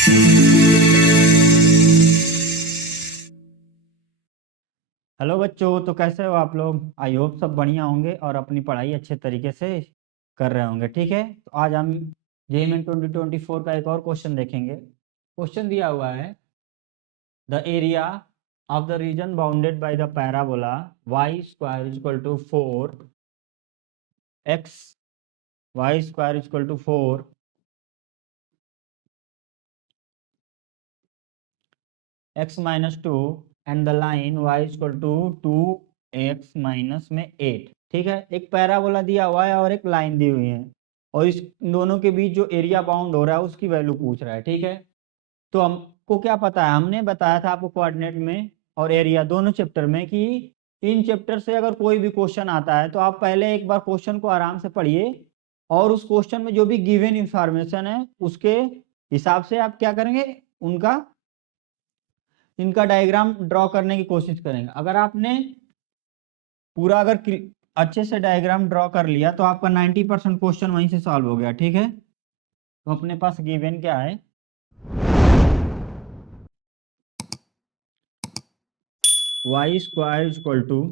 Hello बच्चों, तो कैसे हो आप लोग। आई होप सब बढ़िया होंगे और अपनी पढ़ाई अच्छे तरीके से कर रहे होंगे। ठीक है, तो आज हम JEE 2024 का एक और क्वेश्चन देखेंगे। क्वेश्चन दिया हुआ है, the area of the region bounded by the parabola y square is equal to 4 x y square is equal to 4 x minus 2 and the line y is equal to 2x minus में 8। ठीक है, एक parabola दिया हुआ है और एक line दी हुई है, और इस दोनों के बीच जो एरिया बाउंड हो रहा है उसकी वैल्यू पूछ रहा है। ठीक है, तो हमको क्या पता है, हमने बताया था आपको कोऑर्डिनेट में और एरिया दोनों चैप्टर में कि इन चैप्टर से अगर कोई भी क्वेश्चन आता है तो आप पहले एक बार क्वेश्चन को आराम से पढ़िए, और उस क्वेश्चन में जो भी गिवन इंफॉर्मेशन है उसके हिसाब से आप क्या करेंगे, इनका डायग्राम ड्रॉ करने की कोशिश करेंगे। अगर आपने पूरा अच्छे से डायग्राम ड्रॉ कर लिया तो आपका 90% क्वेश्चन वहीं से सॉल्व हो गया। ठीक है, तो अपने पास गिवन क्या है, y square is equal to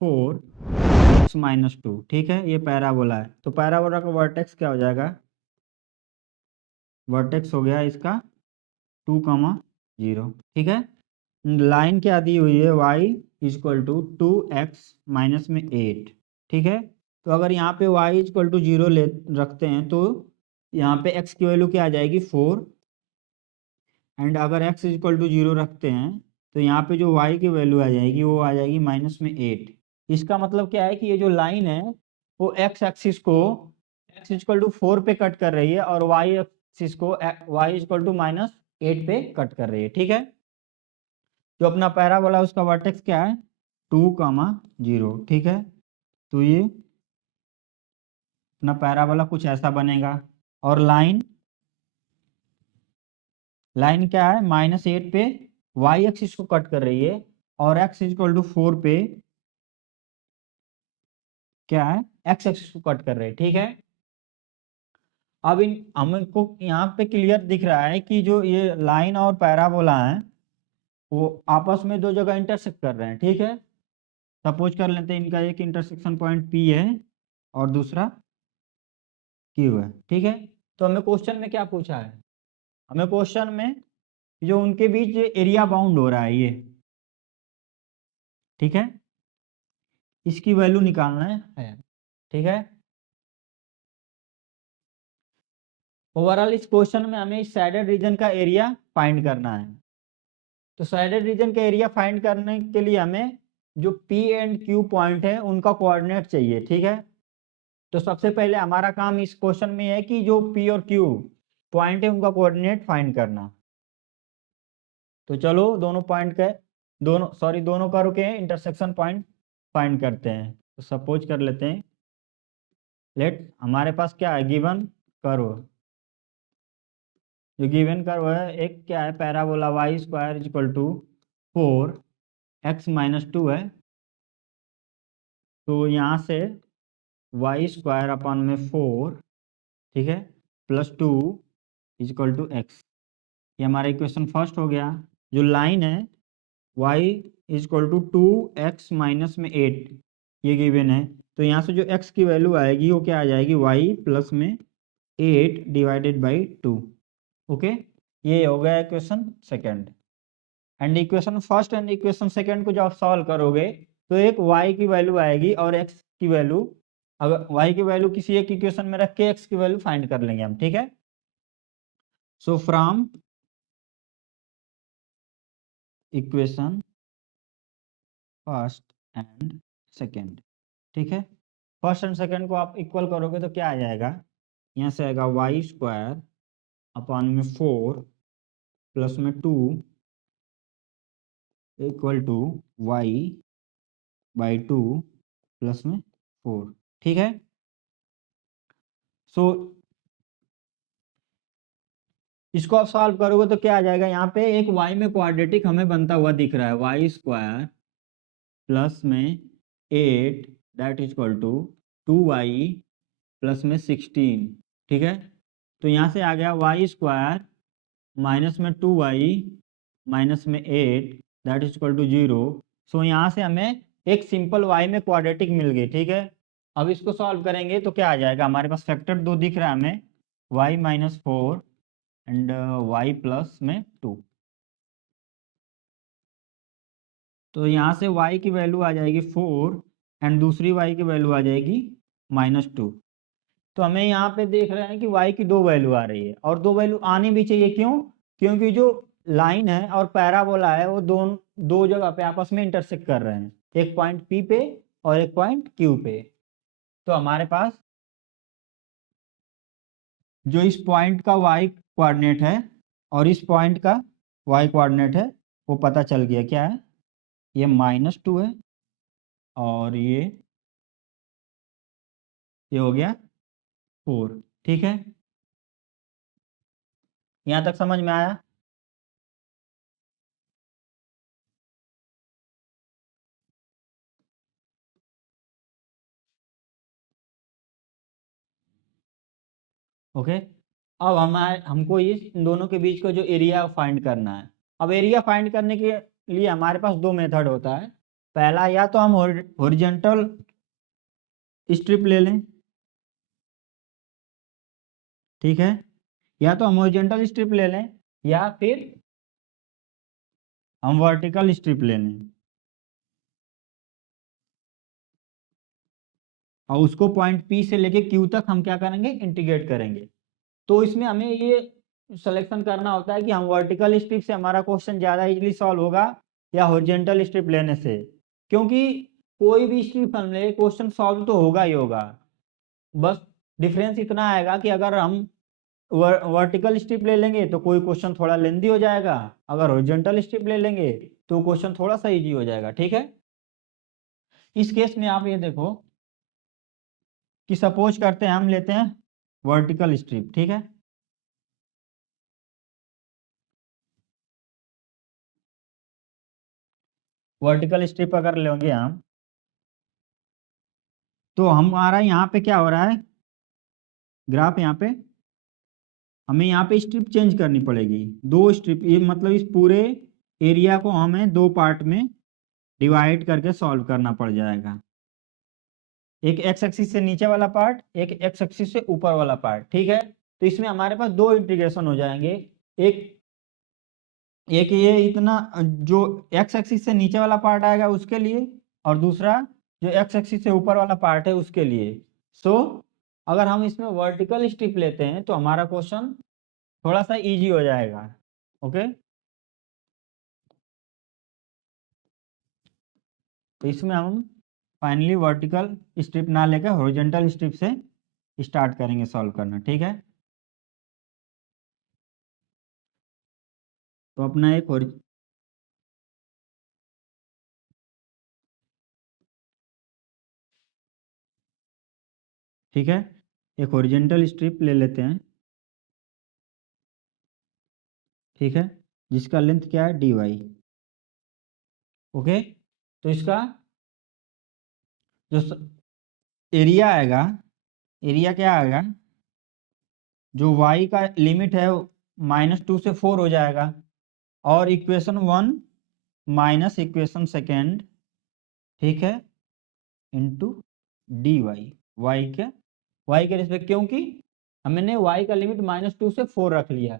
4x minus 2। ठीक है, ये पैराबोला है, तो पैराबोला का वर्टेक्स क्या हो जाएगा, वर्टेक्स हो गया इसका 2, 0। ठीक है, लाइन क्या दी हुई है, y is equal to 2x minus में 8। ठीक है, तो अगर यहाँ पे y इज इक्वल टू 0 ले रखते हैं तो यहाँ पे x की वैल्यू क्या आ जाएगी, 4। एंड अगर x इज इक्वल टू 0 रखते हैं तो यहाँ पे जो y की वैल्यू आ जाएगी वो आ जाएगी माइनस में 8। इसका मतलब क्या है कि ये जो लाइन है वो x एक्सिस को x इज इक्वल टू 4 पे कट कर रही है और y एक्सिस को y is equal to minus 8 पे कट कर रही है। ठीक है, जो अपना पैराबोला उसका वर्टेक्स क्या है, 2, 0। ठीक है, तो ये अपना पैराबोला कुछ ऐसा बनेगा, और लाइन क्या है, -8 पे y एक्सिस को कट कर रही है और x इज इक्वल टू 4 पे क्या है, x एक्सिस को कट कर रही है। ठीक है, अब इन हमको यहाँ पे क्लियर दिख रहा है कि जो ये लाइन और पैराबोला है वो आपस में दो जगह इंटरसेक्ट कर रहे हैं। ठीक है, सपोज कर लेते हैं इनका एक इंटरसेक्शन पॉइंट P है और दूसरा Q है। ठीक है, तो हमें क्वेश्चन में क्या पूछा है, हमें क्वेश्चन में जो उनके बीच एरिया बाउंड हो रहा है ये, ठीक है, इसकी वैल्यू निकालना है। ठीक है, ओवरऑल इस क्वेश्चन में हमें इस साइडेड रीजन का एरिया फाइंड करना है। तो साइडेड रीजन का एरिया फाइंड करने के लिए हमें जो P एंड Q पॉइंट है उनका कोऑर्डिनेट चाहिए। ठीक है, तो सबसे पहले हमारा काम इस क्वेश्चन में है कि जो P और Q पॉइंट है उनका कोऑर्डिनेट फाइंड करना। तो चलो दोनों कर्व के इंटरसेक्शन पॉइंट फाइंड करते हैं। तो सपोज कर लेते हैं, लेट हमारे पास क्या है, गिवन कर्व, जो गिवन कर्व है एक क्या है, parabola y square is equal to 4x minus 2 है। तो यहाँ से y स्क्वायर अपॉन में 4, ठीक है, plus 2 is equal to x। ये हमारा इक्वेशन फर्स्ट हो गया। जो लाइन है y is equal to 2x minus में 8 ये गिवन है, तो यहाँ से जो x की वैल्यू आएगी वो क्या आ जाएगी, y प्लस में 8 डिवाइडेड बाई 2। ओके, ये हो गया equation second. And equation first and equation second को जब आप सॉल्व करोगे तो एक y की वैल्यू आएगी और x की वैल्यू, अगर y की वैल्यू किसी एक इक्वेशन में रख के x की वैल्यू फाइंड कर लेंगे हम। ठीक है, so from equation first and second, ठीक है, फर्स्ट एंड सेकेंड को आप इक्वल करोगे तो क्या आ जाएगा, यहाँ से आएगा y स्क्वायर अपॉन में 4 प्लस में 2 equal to y by 2 plus में 4। ठीक है, सो इसको आप सॉल्व करोगे तो क्या आ जाएगा, यहाँ पे एक y में क्वाड्रेटिक हमें बनता हुआ दिख रहा है, y स्क्वायर प्लस में 8 that is equal to 2y plus में 16। ठीक है, तो यहाँ से आ गया y स्क्वायर माइनस में 2y माइनस में 8 दैट इज इक्वल टू 0। सो यहाँ से हमें एक सिंपल y में क्वाड्रेटिक मिल गई, ठीक है। अब इसको सॉल्व करेंगे तो क्या आ जाएगा, हमारे पास फैक्टर 2 दिख रहा है हमें, y minus 4 and y plus में 2। तो यहाँ से y की वैल्यू आ जाएगी 4 एंड दूसरी y की वैल्यू आ जाएगी -2। तो हमें यहाँ पे देख रहे हैं कि y की 2 वैल्यू आ रही है और 2 वैल्यू आनी भी चाहिए, क्यों? क्योंकि जो लाइन है और पैराबोला है वो दो जगह पे आपस में इंटरसेक्ट कर रहे हैं, एक पॉइंट P पे और एक पॉइंट Q पे। तो हमारे पास जो इस पॉइंट का y कोऑर्डिनेट है और इस पॉइंट का y कोऑर्डिनेट है वो पता चल गया, क्या है, ये -2 है और ये हो गया 4, ठीक है। यहाँ तक समझ में आया? ओके। अब हमको इन दोनों के बीच का जो एरिया फाइंड करना है। अब एरिया फाइंड करने के लिए हमारे पास दो मेथड होता है। पहला, या तो हम हॉरिजॉन्टल स्ट्रिप ले लें, ठीक है, या तो हम हॉरिजॉन्टल स्ट्रिप ले लें या फिर हम वर्टिकल स्ट्रिप ले लें और उसको पॉइंट P से लेके Q तक हम क्या करेंगे, इंटीग्रेट करेंगे। तो इसमें हमें ये सिलेक्शन करना होता है कि हम वर्टिकल स्ट्रिप से हमारा क्वेश्चन ज़्यादा इजीली सॉल्व होगा या हॉरिजॉन्टल स्ट्रिप लेने से, क्योंकि कोई भी स्ट्रिप हम ले क्वेश्चन सॉल्व तो होगा ही होगा। बस डिफरेंस इतना आएगा कि अगर हम वर्टिकल स्ट्रिप ले लेंगे तो कोई क्वेश्चन थोड़ा लेंदी हो जाएगा, अगर हॉरिजॉन्टल स्ट्रिप ले लेंगे तो क्वेश्चन थोड़ा सा इजी हो जाएगा, ठीक है। इस केस में आप ये देखो कि सपोज करते हैं हम लेते हैं वर्टिकल स्ट्रिप, ठीक है। वर्टिकल स्ट्रिप अगर लेंगे हम तो हमारा यहाँ पे क्या हो रहा है, ग्राफ यहाँ पे हमें यहाँ पे स्ट्रिप चेंज करनी पड़ेगी, दो स्ट्रिप, ये मतलब इस पूरे एरिया को हमें दो पार्ट में डिवाइड करके सॉल्व करना पड़ जाएगा। एक एक्स एक्सिस से नीचे वाला पार्ट, एक एक्स एक्सिस से ऊपर वाला पार्ट, ठीक है। तो इसमें हमारे पास दो इंटीग्रेशन हो जाएंगे, एक एक ये इतना जो एक्स एक्सिस से नीचे वाला पार्ट आएगा उसके लिए, और दूसरा जो एक्स एक्सिस से ऊपर वाला पार्ट है उसके लिए। सो अगर हम इसमें वर्टिकल स्ट्रिप लेते हैं तो हमारा क्वेश्चन थोड़ा सा इजी हो जाएगा, ओके। तो इसमें हम फाइनली वर्टिकल स्ट्रिप ना लेकर हॉरिजॉन्टल स्ट्रिप से स्टार्ट करेंगे सॉल्व करना, ठीक है। तो अपना एक ठीक है, एक हॉरिजॉन्टल स्ट्रिप ले लेते हैं, ठीक है, जिसका लेंथ क्या है, dy, ओके। तो इसका जो एरिया आएगा, एरिया क्या आएगा, जो y का लिमिट है -2 से 4 हो जाएगा, और इक्वेशन 1 माइनस इक्वेशन सेकेंड, ठीक है, इंटू डी वाई के रिस्पेक्ट, क्योंकि हमने y का लिमिट -2 से 4 रख लिया।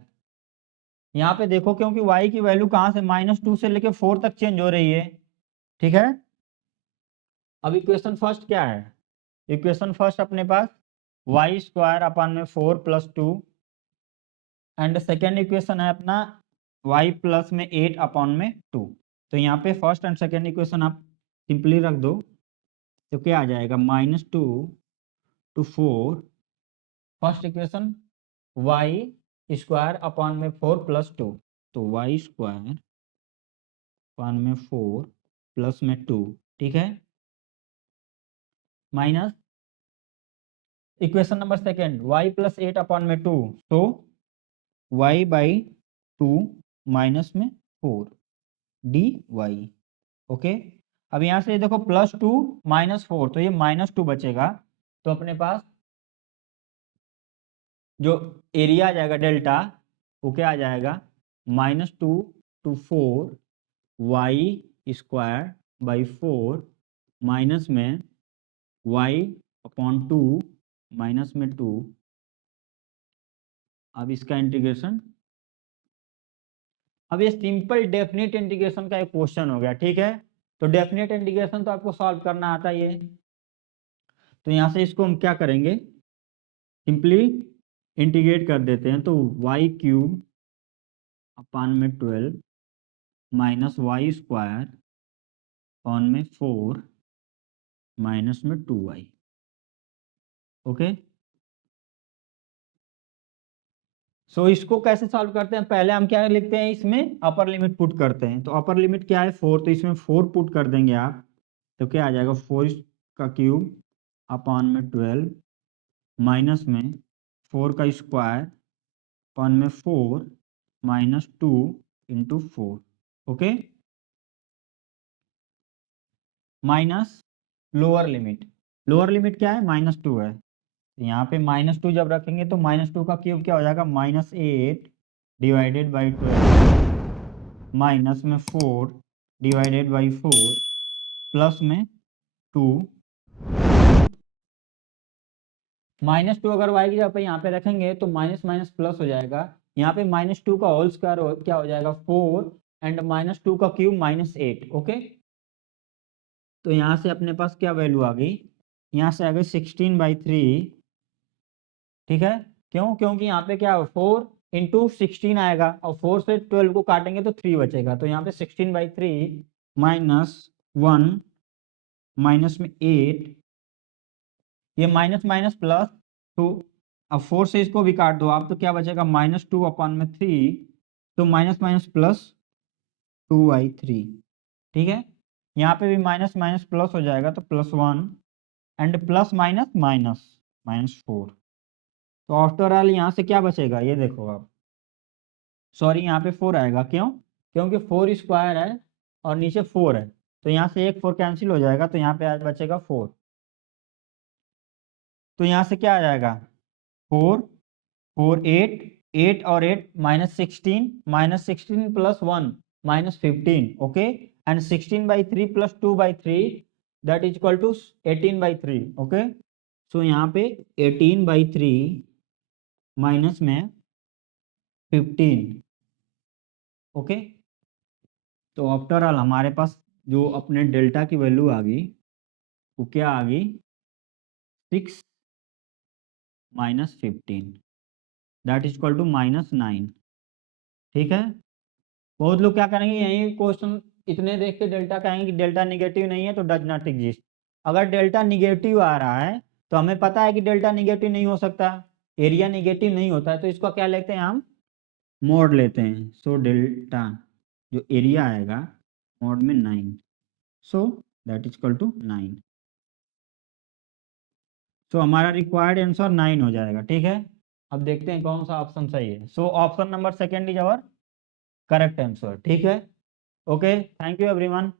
यहाँ पे देखो, क्योंकि y की वैल्यू कहाँ से -2 से लेके 4 तक चेंज हो रही है, ठीक है। अब इक्वेशन फर्स्ट क्या है, इक्वेशन फर्स्ट अपने पास y² plus 2 and second equation है अपना y प्लस में 8/2। तो यहाँ पे फर्स्ट एंड सेकेंड इक्वेशन आप सिंपली रख दो, तो क्या आ जाएगा, -2 to 4, first equation y² plus 2, तो y² प्लस में 2, ठीक है, minus equation number second y plus 8/2, तो y/2 माइनस में 4 dy, ओके। अब यहाँ से देखो +2 -4, तो ये -2 बचेगा, तो अपने पास जो एरिया आ जाएगा डेल्टा वो क्या आ जाएगा, -2 to 4 y² बाई 4 माइनस में y/2 माइनस में 2। अब इसका इंटीग्रेशन, अब ये सिंपल डेफिनेट इंटीग्रेशन का एक क्वेश्चन हो गया, ठीक है। तो डेफिनेट इंटीग्रेशन तो आपको सॉल्व करना आता ही है। तो यहाँ से इसको हम क्या करेंगे, सिंपली इंटीग्रेट कर देते हैं। तो y³ अपान में 12 माइनस y² अपान में 4 माइनस में 2y। ओके, सो इसको कैसे सॉल्व करते हैं, पहले हम क्या लिखते हैं, इसमें अपर लिमिट पुट करते हैं। तो अपर लिमिट क्या है 4, तो इसमें 4 पुट कर देंगे आप। तो क्या आ जाएगा 4 का क्यूब अपान में 12 माइनस में 4 का स्क्वायर अपान में 4 minus 2 into 4। Okay, minus lower limit क्या है, -2 है। तो यहाँ पे -2 जब रखेंगे तो -2 का क्यूब क्या हो जाएगा, -8 डिवाइडेड बाई 12 माइनस में 4 डिवाइडेड बाई 4 प्लस में 2। -2 अगर y की जगह पे यहाँ पे रखेंगे तो माइनस माइनस प्लस हो जाएगा। यहाँ पे -2 का होल स्क्वायर क्या हो जाएगा 4 एंड -2 का क्यूब -8। ओके, तो यहाँ से अपने पास क्या वैल्यू आ गई, यहाँ से आ गई 16/3। ठीक है, क्यों, क्योंकि यहाँ पे क्या 4 इंटू 16 आएगा और 4 से 12 को काटेंगे तो 3 बचेगा। तो यहाँ पे 16/3 माइनस 1 माइनस में 8, ये माइनस माइनस प्लस 2। अब 4 से इसको भी काट दो आप तो क्या बचेगा, -2 अपान में 3, तो माइनस माइनस प्लस 2/3। ठीक है, यहाँ पे भी माइनस माइनस प्लस हो जाएगा तो +1 एंड प्लस माइनस माइनस -4। तो आफ्टर ऑल यहाँ से क्या बचेगा, ये देखो आप, सॉरी यहाँ पे 4 आएगा, क्यों, क्योंकि 4 स्क्वायर है और नीचे 4 है। तो यहाँ से एक 4 कैंसिल हो जाएगा तो यहाँ पे आज बचेगा 4। तो यहाँ से क्या आ जाएगा 4 4 8 और 8 -16 plus 1 -15। Okay, and 16/3 plus 2/3 that is equal to 18/3। Okay, so यहाँ पे 18/3 माइनस में 15। ओके, तो आफ्टर ऑल हमारे पास जो अपने डेल्टा की वैल्यू आ गई वो क्या आ गई, 6 minus 15 that is equal to -9। ठीक है, बहुत लोग क्या करेंगे, यही क्वेश्चन इतने देख के डेल्टा कहेंगे कि डेल्टा निगेटिव नहीं है तो डज नॉट एग्जिस्ट। अगर डेल्टा निगेटिव आ रहा है तो हमें पता है कि डेल्टा निगेटिव नहीं हो सकता, एरिया निगेटिव नहीं होता है, तो इसको क्या लेते हैं हम, मोड लेते हैं। सो डेल्टा जो एरिया आएगा मोड में 9, so that is equal to 9। So हमारा रिक्वायर्ड आंसर 9 हो जाएगा। ठीक है, अब देखते हैं कौन सा ऑप्शन सही है। So option number 2 is our correct answer. ठीक है, ओके, थैंक यू एवरीवन।